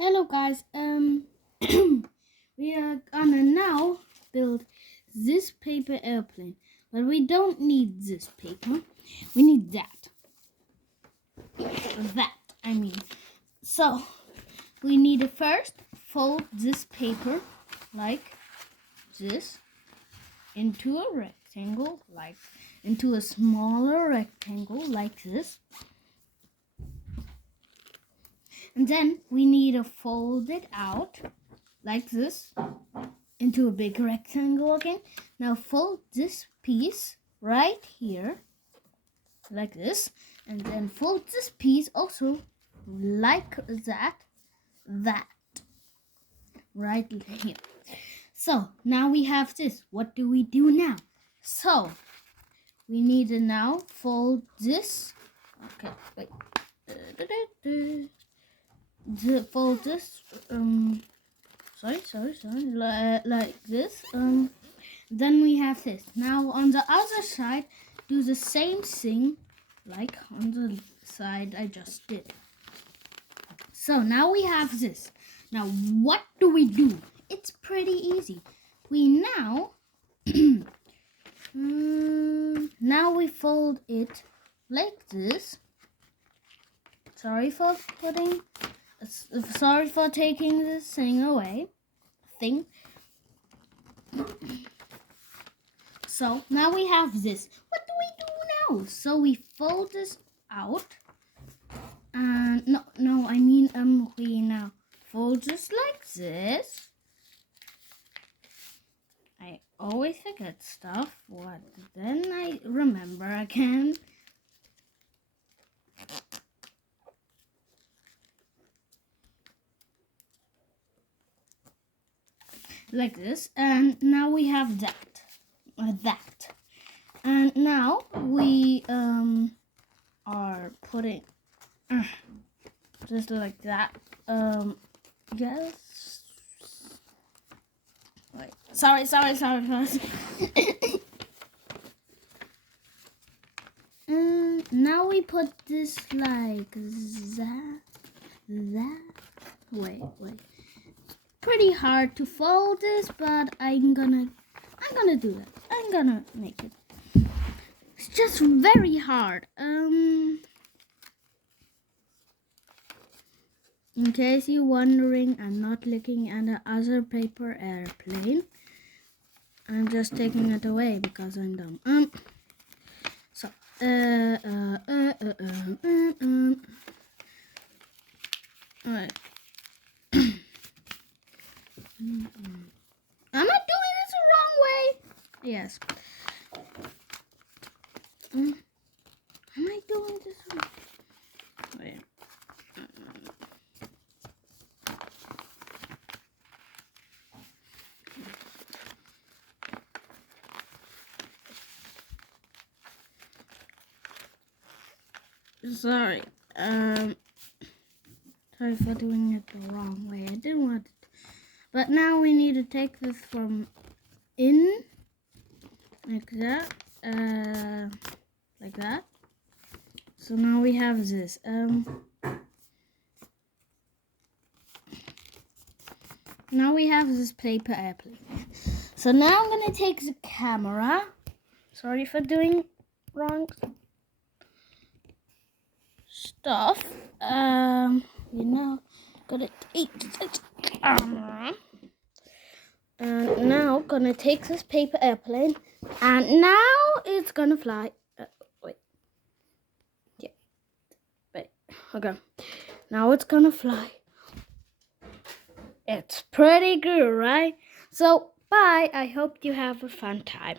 Hello guys, we are gonna now build this paper airplane, but we don't need this paper, we need that, I mean. So, we need to first fold this paper like this into a rectangle, into a smaller rectangle like this. And then we need to fold it out like this into a big rectangle again. Now fold this piece right here like this, and then fold this piece also like that right here. So now we have this. What do we do now? So we need to now fold this. Okay, wait. Fold this like this. Then we have this. Now on the other side, do the same thing like on the side I just did. So now we have this. Now what do we do? It's pretty easy. We now now we fold it like this. Sorry for taking this thing away. So now we have this. What do we do now? So we fold this out. And we now fold this like this. I always forget stuff. What? Then I remember again. Like this, and now we have that. And now we are putting just like that. Yes. Wait. Sorry. Now we put this like that. Wait. Pretty hard to fold this, but I'm gonna do that. I'm gonna make it. It's just very hard. In case you're wondering, I'm not looking at the other paper airplane. I'm just taking it away because I'm dumb. So alright. Am I doing this the wrong way? Yes. Am I doing this wrong? Wait. Sorry. Sorry for doing it the wrong way. I didn't want it. But now we need to take this from in like that. Like that. So now we have this. Now we have this paper airplane. So now I'm gonna take the camera. Sorry for doing wrong stuff. We now gonna take this camera. And now gonna take this paper airplane, and now it's gonna fly. Okay. Now it's gonna fly. It's pretty good, right? So bye. I hope you have a fun time.